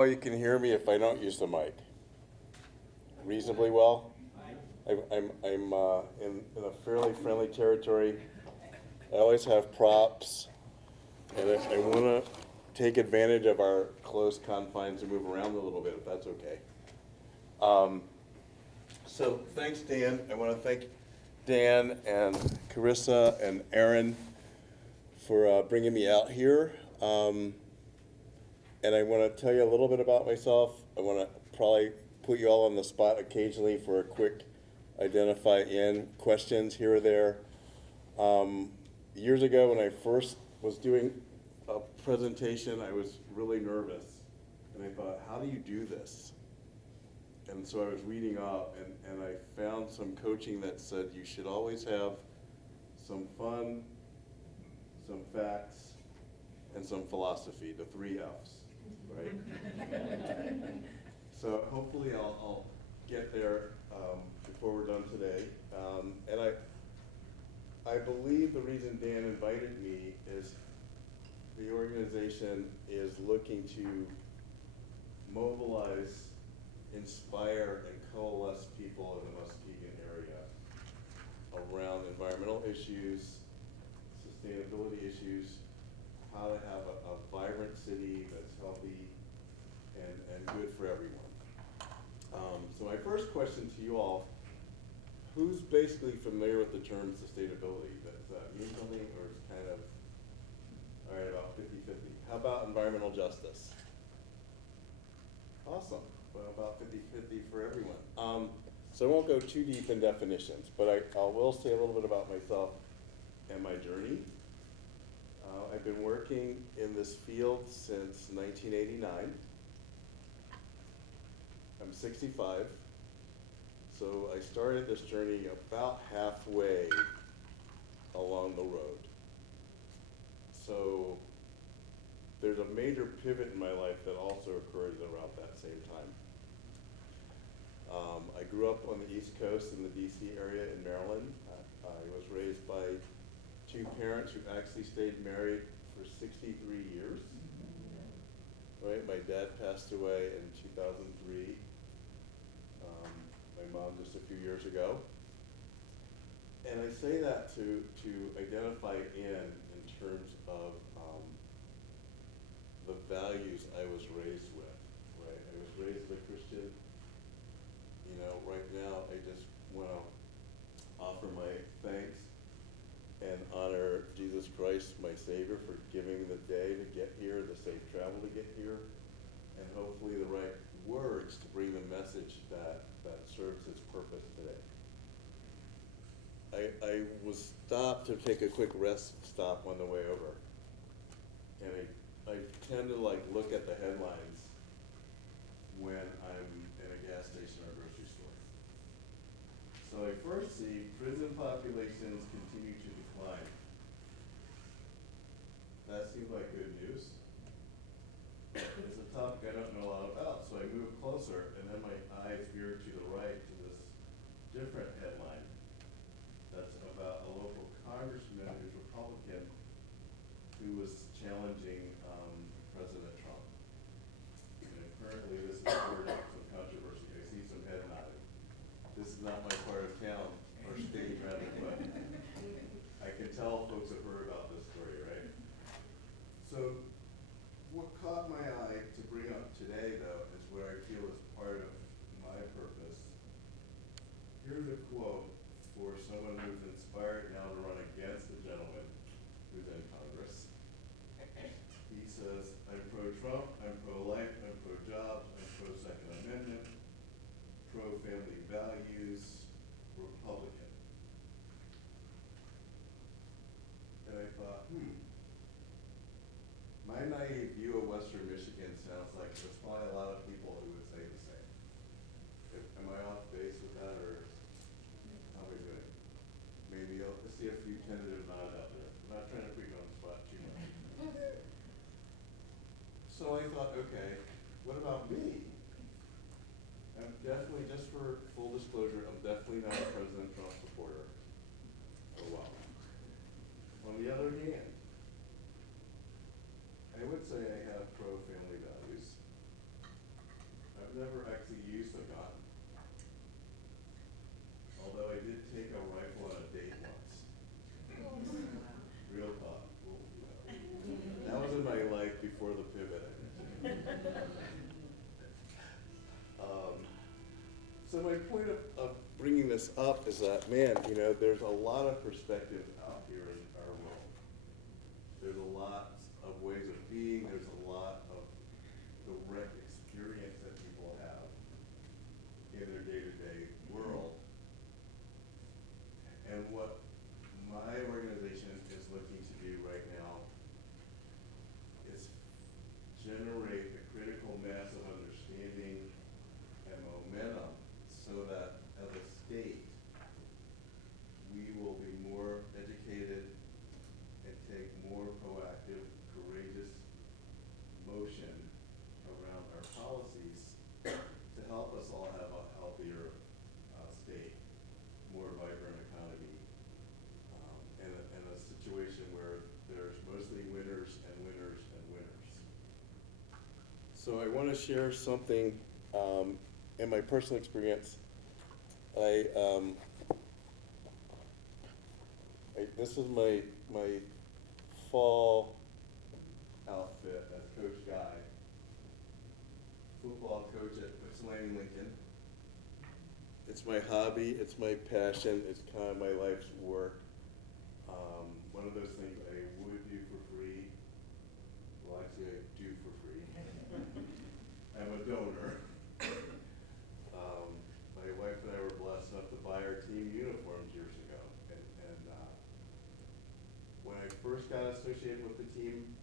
Oh, you can hear me if I don't use the mic reasonably well. I'm in a fairly friendly territory. I always have props, and I want to take advantage of our close confines and move around a little bit, if that's okay. Um, so thanks, Dan. I want to thank Dan and Carissa and Aaron for bringing me out here. And I want to tell you a little bit about myself. I want to probably put you all on the spot occasionally for a quick identify in questions here or there. Years ago, when I first was doing a presentation, I was really nervous. And I thought, how do you do this? And so I was reading up, and I found some coaching that said you should always have some fun, some facts, and some philosophy, the 3 Fs, right? So hopefully I'll get there before we're done today. And I believe the reason Dan invited me is the organization is looking to mobilize, inspire, and coalesce people in the Muskegon area around environmental issues, sustainability issues, how to have a vibrant city that's healthy and good for everyone. So my first question to you all, who's basically familiar with the term sustainability? Does that mean something, or is kind of, all right, about 50-50? How about environmental justice? Awesome. Well, about 50-50 for everyone. So I won't go too deep in definitions, but I will say a little bit about myself and my journey. I've been working in this field since 1989. I'm 65. So I started this journey about halfway along the road. So there's a major pivot in my life that also occurred around that same time. I grew up on the East Coast in the DC area in Maryland. I was raised by 2 parents who actually stayed married for 63 years. Right, my dad passed away in 2003. My mom just a few years ago. And I say that to identify in terms of the values I was raised with, right? I was raised as a Christian. You know, right now I just want to offer my thanks and honor Jesus Christ, my Savior, for giving the day to get here, the safe travel to get here, and hopefully the right words to bring the message that serves its purpose today. I was stopped to take a quick rest stop on the way over. And I tend to look at the headlines when I'm in a gas station or grocery store. So I first see prison populations continue to decline. That seems like good news. It's a topic I don't know a lot about, so I move closer, and then my eyes veer to the right to this different headline that's about a local congressman who's Republican who was challenging President Trump. And currently this is stirring up some controversy. I see some head nodding. This is not my part of town, or state rather, but I can tell folks have heard about this story, right? So what caught my eye to bring up today, though, is what I feel is part of my purpose. Here's a quote for someone who's inspired now to run against the gentleman who's in Congress. He says, I'm pro-Trump, I'm pro-life, I'm pro-jobs, I'm pro-Second Amendment, pro-family values, Republican. And I thought, my naive view of Western Michigan sounds like there's probably a lot of people who would say the same. Am I off base with that, or how are we doing? Maybe I'll see a few tentative nods out there. I'm not trying to put you on the spot too much. So I thought, okay, what about me? I'm definitely, just for full disclosure, I'm definitely not a President Trump supporter. Oh wow. On the other hand, I would say I have pro-family values. I've never actually used a gun. Although I did take a rifle on a date once. Real talk. Well, you know. That was in my life before the pivot. So my point of bringing this up is that, man, you know, there's a lot of perspective out here in our world. There's a lot of ways of being, there's a lot of direct experience that people have in their day-to-day world. And what my organization is looking to do right now is generate a critical mass of understanding and momentum so that as a state, we will be more educated and take more proactive, courageous motion around our policies to help us all have a healthier state, more vibrant economy, and a situation where there's mostly winners and winners and winners. So I want to share something in my personal experience. This is my fall outfit as Coach Guy, football coach at Ypsilanti Lincoln. It's my hobby, it's my passion, it's kind of my life's work. One of those things I would do for free. Well, actually, I do for free. I'm a donor. My wife and I were blessed enough to buy our team uniforms years ago. And when I first got associated with the team,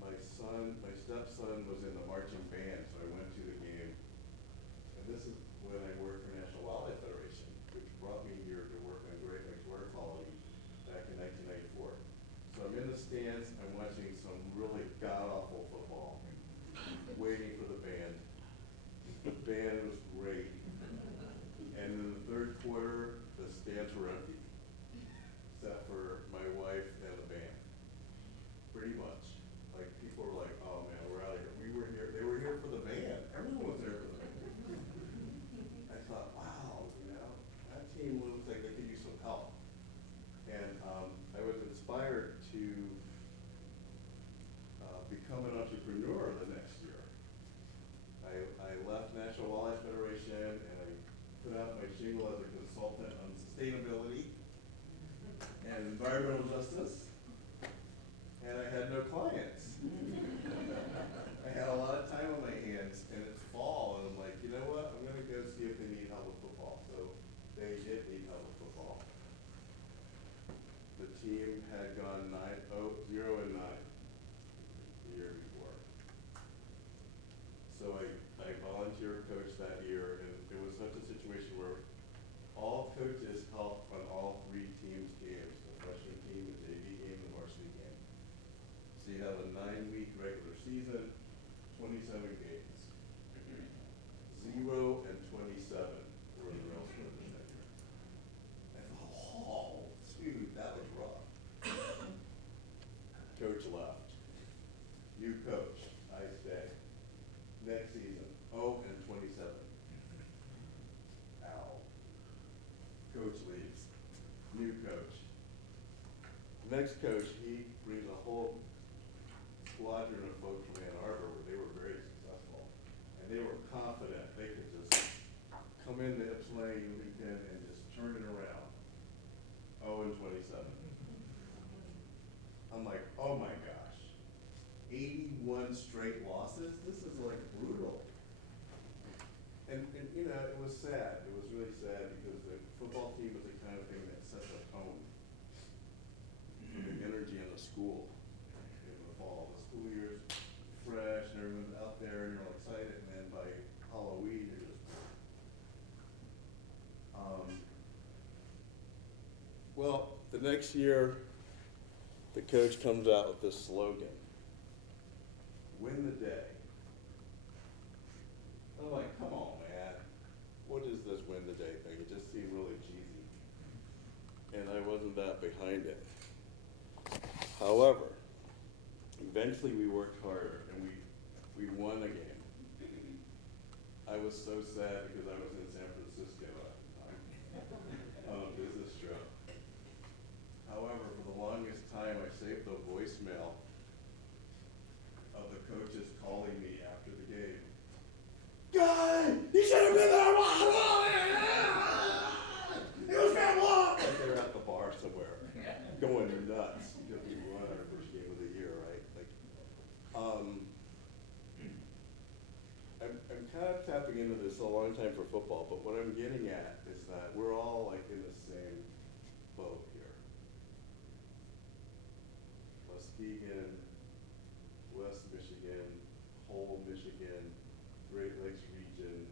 my stepson was in the marching band, so I went to the game. And this is when I worked for National Wildlife Federation, which brought me here to work on Great Lakes water quality back in 1994. So I'm in the stands, I'm watching some really god-awful football, waiting for the band. The band was great. And in the third quarter, the stands were empty, except for my wife and the band. Pretty much. Like, people were like, oh man, we're out of here. We were here, they were here for the band. Everyone was there for the band. I thought, wow, you know, that team looks like they could use some help. And I was inspired to become an entrepreneur the next year. I left National Wildlife Federation and I put out my shingle as a consultant on sustainability and environmental justice, and I had no clients. I had a lot of time on my hands, and it's fall, and I'm like, you know what, I'm gonna go see if they need help with football. So they did need help with football. The team had gone 0-9 the year before. So I volunteer coached that year, and it was such a situation where all coaches helped on all three teams' games, the freshman team, the JV game, the varsity game. So you have a 9-week regular season, 27 games. 0 and 27 were the real scrimmage that year. I thought, oh, dude, that was rough. Coach left. New coach, I stay. Next season, 0 and 27. Ow. Coach leaves. New coach. Next coach, he brings a whole squadron of folks from Ann Arbor where they were very successful. And they were confident they could just come into Ypsilanti Lincoln and just turn it around. 0 and 27. I'm like, oh my gosh. 81 straight losses? This is like brutal. And you know, it was sad. It was really sad because the football team was the kind of thing that sets a tone for the energy in the school in the fall. The school year's fresh and everyone's out there and you're all excited, and then by Halloween you're just well, the next year the coach comes out with this slogan: win the day. I'm like, come on, man. What is this win the day thing? It just seemed really cheesy. And I wasn't that behind it. However, eventually we worked harder and we won the game. was so sad because I was in San Francisco on a business trip. However, for the longest time, I saved the voicemail of the coaches calling me after the game. Guy, you should have been there. It was that long. Like they're at the bar somewhere, going nuts because we won our first game of the year, right? Like, I'm kind of tapping into this a long time for football, but what I'm getting at is that we're all like in the same boat here. Muskegon, West Michigan, whole Michigan, Great Lakes region.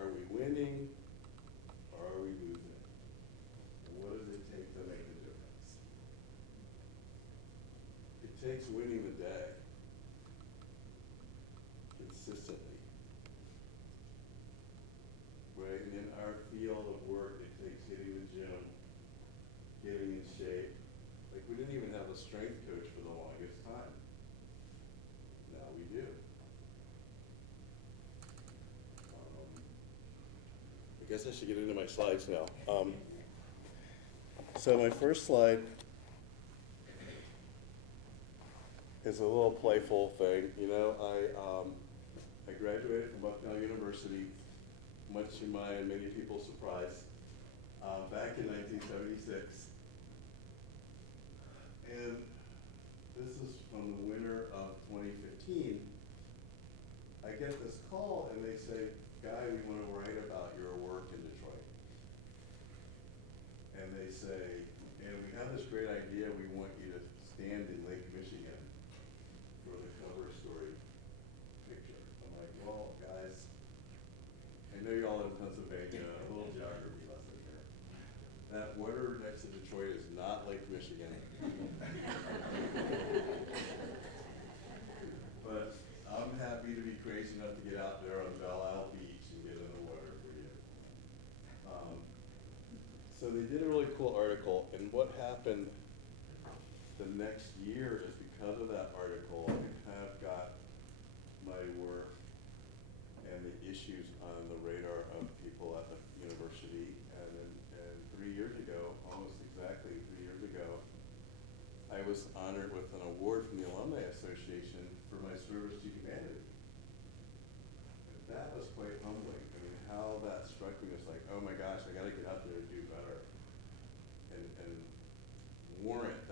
Are we winning or are we losing? And what does it take to make a difference? It takes winning the day consistently, right? And in our field of work, it takes hitting the gym, getting in shape. Like we didn't even have a strength coach for the longest time. Now we do. I guess I should get into my slides now. So my first slide is a little playful thing. You know, I graduated from Bucknell University, much to my and many people's surprise, back in 1976. And this is from the winter of 2015. I get this call and they say, Guy, we want to write about your work in Detroit. And they say, and we have this great idea, we want you to stand in Lake Michigan for the cover story picture. I'm like, well, guys, I know you're all in Pennsylvania, a little geography lesson here. That water next to Detroit is not Lake Michigan. But I'm happy to be crazy enough to get out there on Belle Isle Beach and get in the water for you. So they did a really cool article, and what happened the next year is because of that article, it kind of got my work and the issues on the radar of people at the university. And 3 years ago, almost exactly 3 years ago, I was honored with an award from the Alumni Association for my service to humanity. And that was quite humbling. I mean, how that struck me was like, oh my gosh, I gotta get out there and do better. And warrant